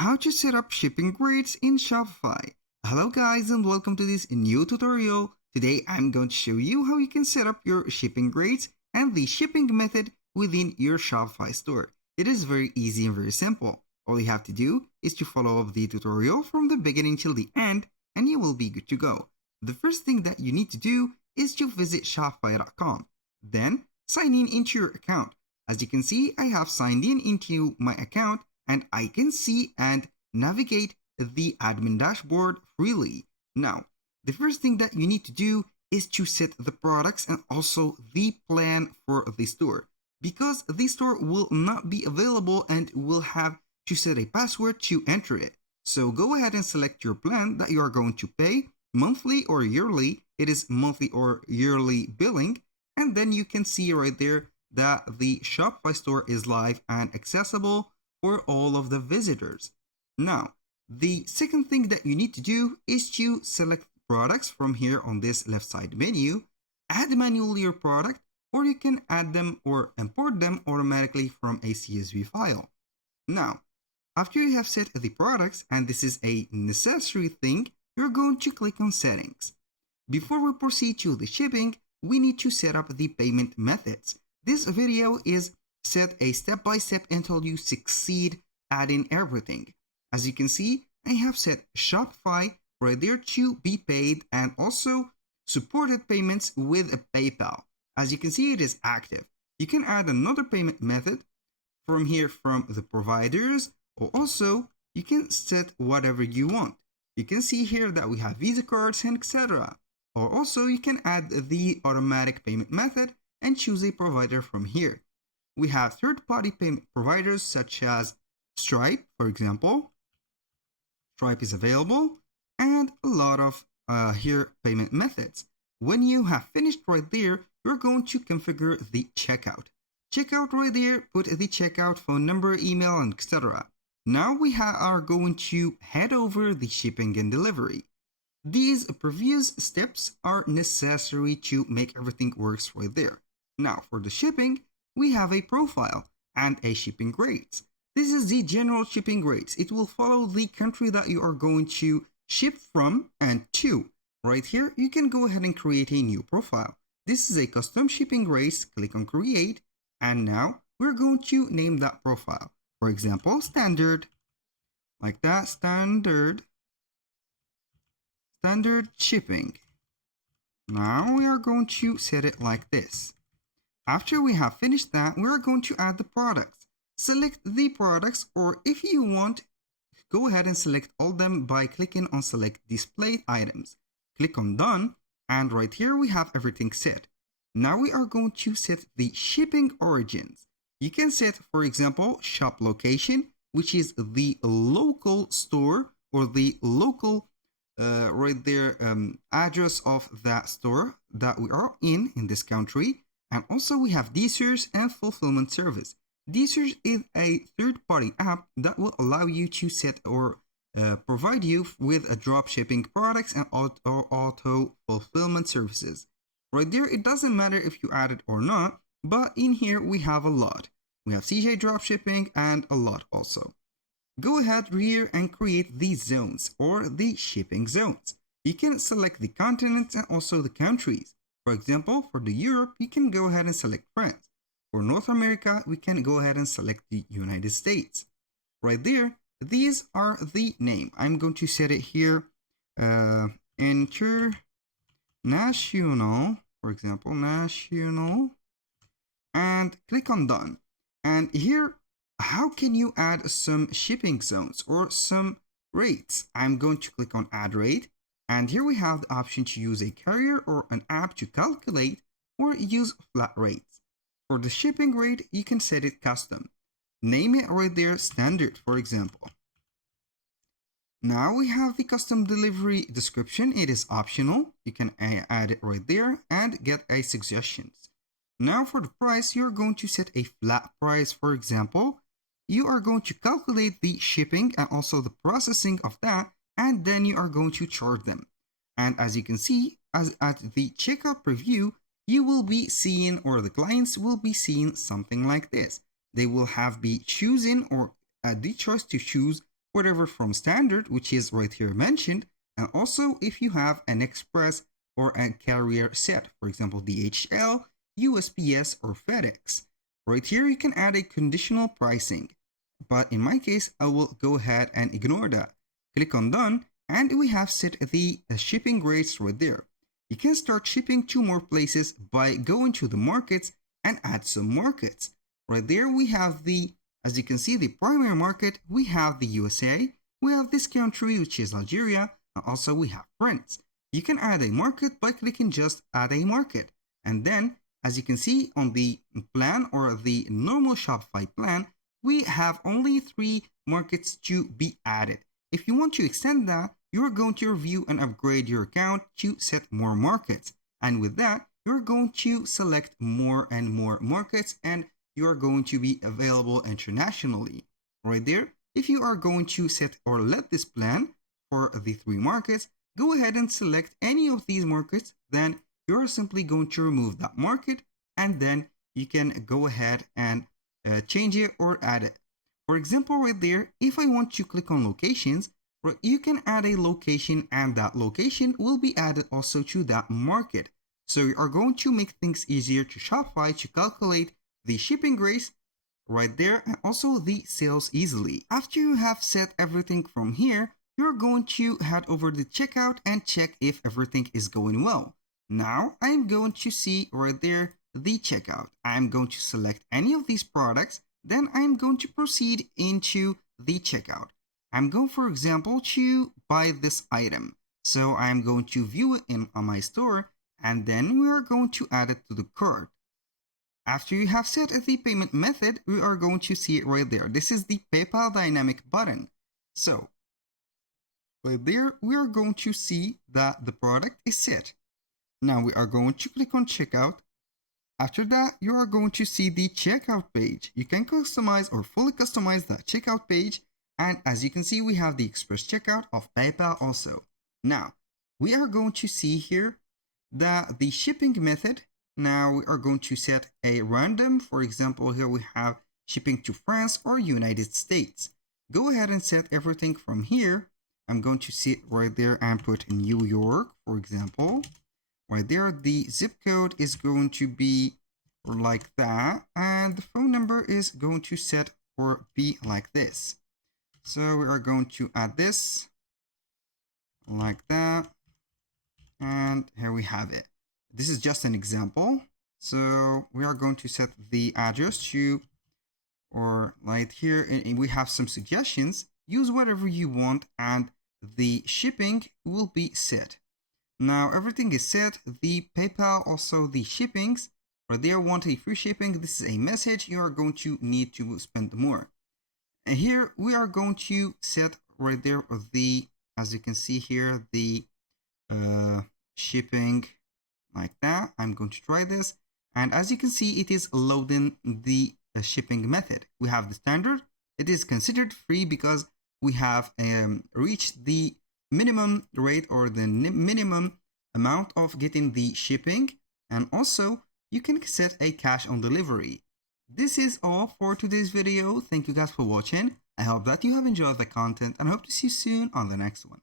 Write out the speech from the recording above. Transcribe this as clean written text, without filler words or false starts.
how to set up shipping rates in Shopify. Hello guys and welcome to this new tutorial. Today I'm going to show you how you can set up your shipping rates and the shipping method within your Shopify store. It is very easy and very simple. All you have to do is to follow the tutorial from the beginning till the end and you will be good to go. The first thing that you need to do is to visit shopify.com. Then sign in into your account. As you can see, I have signed in into my account and I can see and navigate the admin dashboard freely. Now, the first thing that you need to do is to set the products and also the plan for the store, because the store will not be available and will have to set a password to enter it. So go ahead and select your plan that you are going to pay monthly or yearly. It is monthly or yearly billing, and then you can see right there that the Shopify store is live and accessible for all of the visitors. Now, the second thing that you need to do is to select products from here on this left side menu, add manually your product, or you can add them or import them automatically from a CSV file. Now, after you have set the products, and this is a necessary thing, you're going to click on settings. Before we proceed to the shipping, we need to set up the payment methods. This video is set a step-by-step until you succeed adding everything. As you can see, I have set Shopify right there to be paid and also supported payments with a PayPal. As you can see, it is active. You can add another payment method from here from the providers, or also you can set whatever you want. You can see here that we have Visa cards and etc. Or also you can add the automatic payment method and choose a provider from here. We have third-party payment providers such as Stripe, for example. Stripe is available, and a lot of here payment methods. When you have finished right there, you're going to configure the checkout. Checkout right there, put the checkout phone number, email, and etc. Now we are going to head over the shipping and delivery. These previous steps are necessary to make everything works right there. Now for the shipping, we have a profile and a shipping rates. This is the general shipping rates. It will follow the country that you are going to ship from and to. Right here, you can go ahead and create a new profile. This is a custom shipping rates. Click on create, and now we're going to name that profile. For example, standard, like that, standard shipping. Now we are going to set it like this. After we have finished that, we are going to add the products. Select the products, or if you want, go ahead and select all of them by clicking on select display items. Click on done, and right here we have everything set. Now we are going to set the shipping origins. You can set, for example, shop location, which is the local store or the local right there address of that store that we are in this country. And also we have DSers and fulfillment service. DSers is a third-party app that will allow you to set or provide you with a drop shipping products and auto fulfillment services. Right there, it doesn't matter if you add it or not, but in here we have a lot. We have CJ drop shipping and a lot also. Go ahead here and create these zones or the shipping zones. You can select the continents and also the countries. For example, for the Europe, you can go ahead and select France. For North America, we can go ahead and select the United States. Right there, these are the name. I'm going to set it here, international, for example, national, and click on done. And here, how can you add some shipping zones or some rates? I'm going to click on add rate. And here we have the option to use a carrier or an app to calculate or use flat rates. For the shipping rate, you can set it custom. Name it right there, standard, for example. Now we have the custom delivery description. It is optional. You can add it right there and get a suggestions. Now for the price, you're going to set a flat price. For example, you are going to calculate the shipping and also the processing of that, and then you are going to charge them. And as you can see, as at the checkout preview, you will be seeing, or the clients will be seeing something like this. They will have be choosing or the choice to choose whatever from standard, which is right here mentioned, and also if you have an express or a carrier set, for example, DHL, USPS, or FedEx. Right here, you can add a conditional pricing. But in my case, I will go ahead and ignore that. Click on done, and we have set the shipping rates right there. You can start shipping to more places by going to the markets and add some markets. Right there, we have as you can see, the primary market. We have the USA, we have this country, which is Algeria, and also we have France. You can add a market by clicking just add a market. And then, as you can see on the plan or the normal Shopify plan, we have only 3 markets to be added. If you want to extend that, you're going to review and upgrade your account to set more markets. And with that, you're going to select more and more markets, and you're going to be available internationally. Right there, if you are going to set or let this plan for the 3 markets, go ahead and select any of these markets. Then you're simply going to remove that market, and then you can go ahead and change it or add it. For example, right there, if I want to click on locations, you can add a location, and that location will be added also to that market. So you are going to make things easier to Shopify to calculate the shipping rates right there, and also the sales easily. After you have set everything from here, you're going to head over to checkout and check if everything is going well. Now I'm going to see right there the checkout. I'm going to select any of these products. Then I'm going to proceed into the checkout. I'm going, for example, to buy this item. So I'm going to view it on my store, and then we are going to add it to the cart. After you have set the payment method, we are going to see it right there. This is the PayPal dynamic button. So right there, we are going to see that the product is set. Now we are going to click on checkout. After that, you are going to see the checkout page. You can customize or fully customize that checkout page. And as you can see, we have the express checkout of PayPal also. Now, we are going to see here that the shipping method. Now we are going to set a random. For example, here we have shipping to France or United States. Go ahead and set everything from here. I'm going to see it right there and put New York, for example. Right there, the zip code is going to be like that, and the phone number is going to set or be like this. So we are going to add this like that, and here we have it. This is just an example. So we are going to set the address to, or right here, and we have some suggestions. Use whatever you want, and the shipping will be set. Now everything is set. The PayPal, also the shippings, right there, want a free shipping. This is a message. You are going to need to spend more. And here we are going to set right there the, as you can see here, the shipping like that. I'm going to try this, and as you can see, it is loading the shipping method. We have the standard. It is considered free because we have reached the minimum rate or the minimum amount of getting the shipping, and also you can set a cash on delivery. This is all for today's video. Thank you guys for watching. I hope that you have enjoyed the content, and I hope to see you soon on the next one.